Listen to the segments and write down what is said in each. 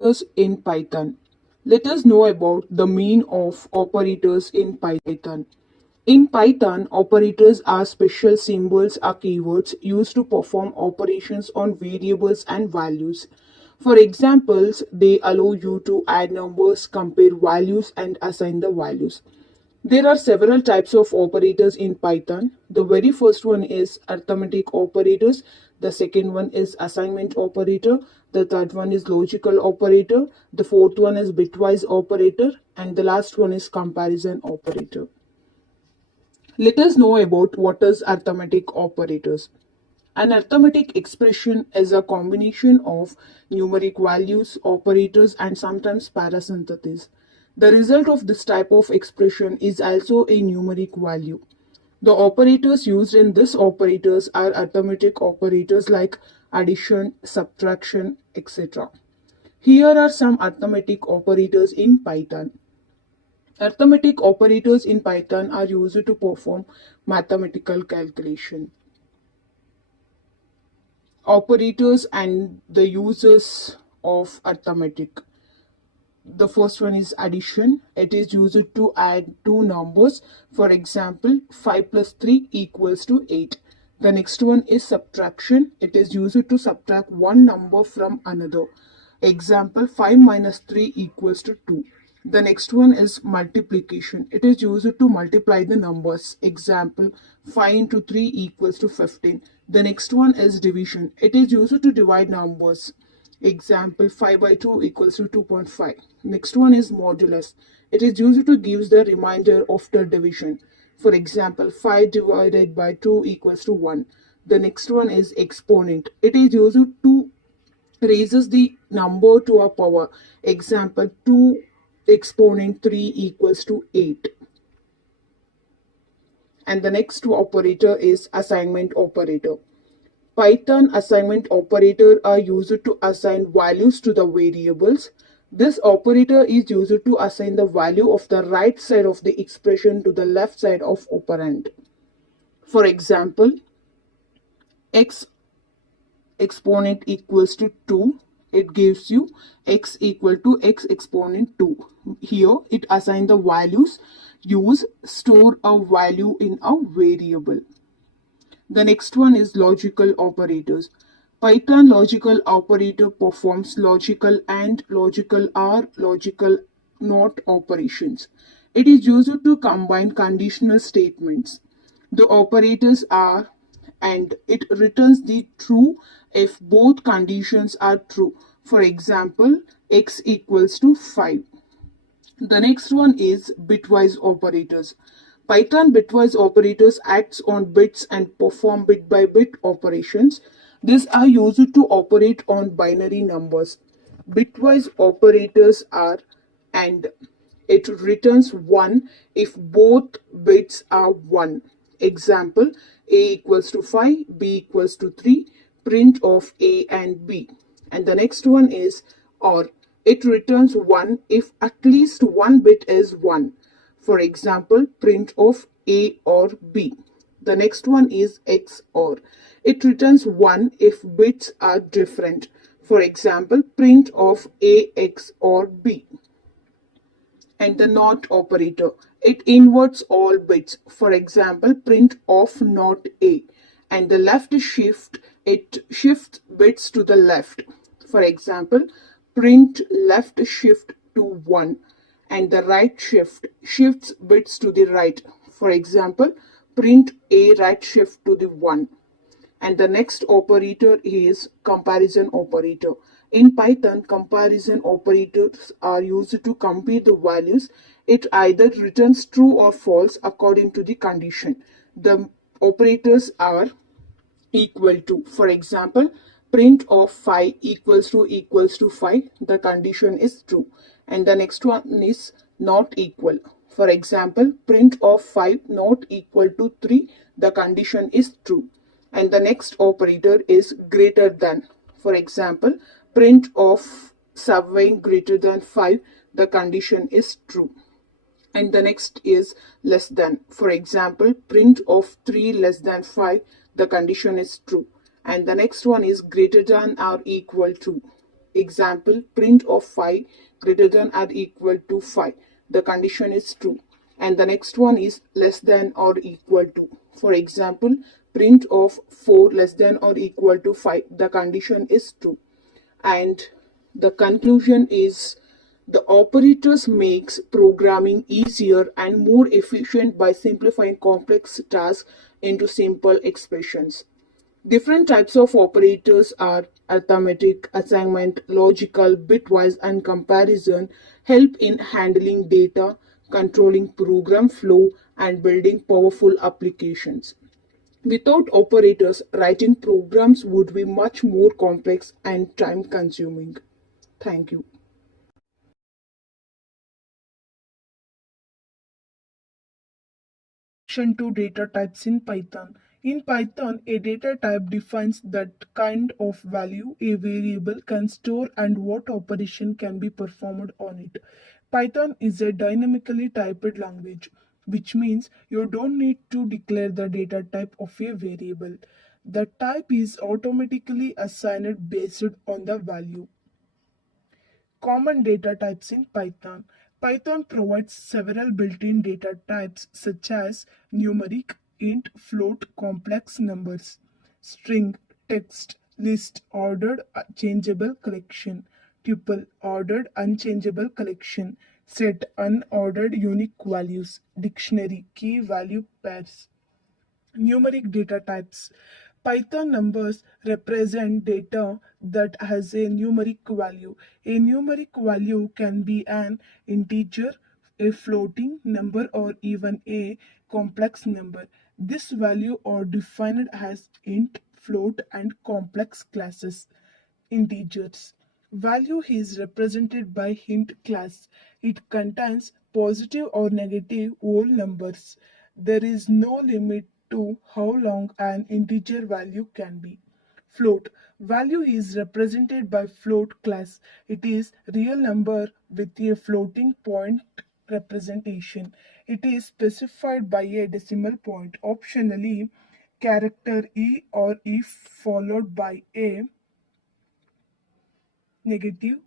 Operators in Python. Let us know about the meaning of operators in Python. In Python, operators are special symbols or keywords used to perform operations on variables and values. For examples, they allow you to add numbers, compare values, and assign the values. There are several types of operators in Python. The very first one is arithmetic operators. The second one is assignment operator. The third one is logical operator. The fourth one is bitwise operator. And the last one is comparison operator. Let us know about what is arithmetic operators. An arithmetic expression is a combination of numeric values, operators, and sometimes parasynthetase. The result of this type of expression is also a numeric value. The operators used in this operators are arithmetic operators like addition, subtraction, etc. Here are some arithmetic operators in Python. Arithmetic operators in Python are used to perform mathematical calculation. Operators and the uses of arithmetic. The first one is addition. It is used to add two numbers. For example, 5 plus 3 equals to 8. The next one is subtraction. It is used to subtract one number from another. Example, 5 minus 3 equals to 2. The next one is multiplication. It is used to multiply the numbers. Example, 5 into 3 equals to 15. The next one is division. It is used to divide numbers. Example, 5 by 2 equals to 2.5. Next one is modulus. It is used to give the remainder after division. For example, 5 divided by 2 equals to 1. The next one is exponent. It is used to raises the number to a power. Example, 2 exponent 3 equals to 8. And the next operator is assignment operator. Python assignment operator are used to assign values to the variables. This operator is used to assign the value of the right side of the expression to the left side of operand. For example, x exponent equals to 2. It gives you x equal to x exponent 2. Here it assigns the values. Use store a value in a variable. The next one is logical operators. Python logical operator performs logical and logical or logical not operations. It is used to combine conditional statements. The operators are and it returns the true if both conditions are true. For example, x equals to 5. The next one is bitwise operators. Python bitwise operators acts on bits and perform bit by bit operations. These are used to operate on binary numbers. Bitwise operators are and it returns 1 if both bits are 1. Example, a equals to 5, b equals to 3, print of a and b. And the next one is or. It returns 1 if at least one bit is 1. For example, print of a or b. The next one is XOR. It returns 1 if bits are different. For example, print of a XOR b. And the NOT operator. It inverts all bits. For example, print of not a. And the left shift, it shifts bits to the left. For example, print left shift to 1. And the right shift shifts bits to the right. For example, print a right shift to the 1. And the next operator is comparison operator. In Python, comparison operators are used to compare the values. It either returns true or false according to the condition. The operators are equal to. For example, print of 5 equals to 5. The condition is true. And the next one is not equal. For example, print of 5 not equal to 3. The condition is true. And the next operator is greater than. For example, print of 7 greater than 5. The condition is true. And the next is less than. For example, print of 3 less than 5. The condition is true. And the next one is greater than or equal to. Example, print of 5 greater than or equal to 5. The condition is true. And the next one is less than or equal to. For example, print of 4 less than or equal to 5. The condition is true. And the conclusion is the operators makes programming easier and more efficient by simplifying complex tasks into simple expressions. Different types of operators are arithmetic, assignment, logical, bitwise, and comparison help in handling data, controlling program flow, and building powerful applications. Without operators, writing programs would be much more complex and time consuming. Thank you. Introduction to data types in Python. In Python, a data type defines that kind of value a variable can store and what operation can be performed on it. Python is a dynamically typed language, which means you don't need to declare the data type of a variable. The type is automatically assigned based on the value. Common data types in Python. Python provides several built-in data types such as numeric, int, float, complex numbers, string, text, list, ordered changeable collection, tuple, ordered unchangeable collection, set, unordered unique values, dictionary, key value pairs. Numeric data types. Python numbers represent data that has a numeric value. A numeric value can be an integer, a floating number, or even a complex number. This value are defined as int, float, and complex classes. Integers. Value is represented by int class. It contains positive or negative whole numbers. There is no limit to how long an integer value can be. Float. Value is represented by float class. It is real number with a floating point representation. It is specified by a decimal point. Optionally, character E or E followed by a negative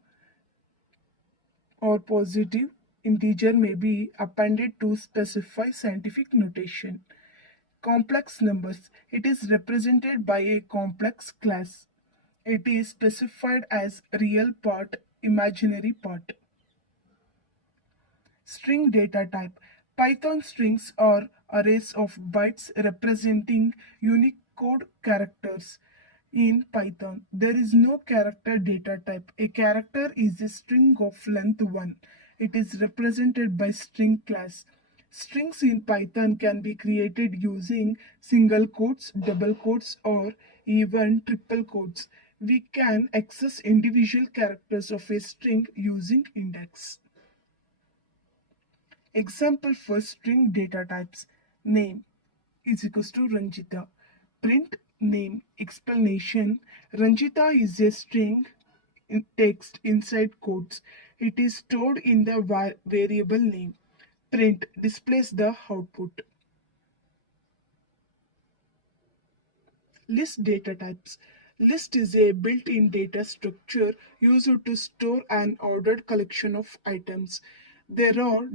or positive integer may be appended to specify scientific notation. Complex numbers. It is represented by a complex class. It is specified as real part, imaginary part. String data type. Python strings are arrays of bytes representing Unicode characters. In Python, there is no character data type. A character is a string of length 1. It is represented by string class. Strings in Python can be created using single quotes, double quotes, or even triple quotes. We can access individual characters of a string using index. Example for string data types. Name is equals to Ranjita. Print name explanation. Ranjita is a string in text inside quotes. It is stored in the variable name. Print displays the output. List data types. List is a built-in data structure used to store an ordered collection of items. There are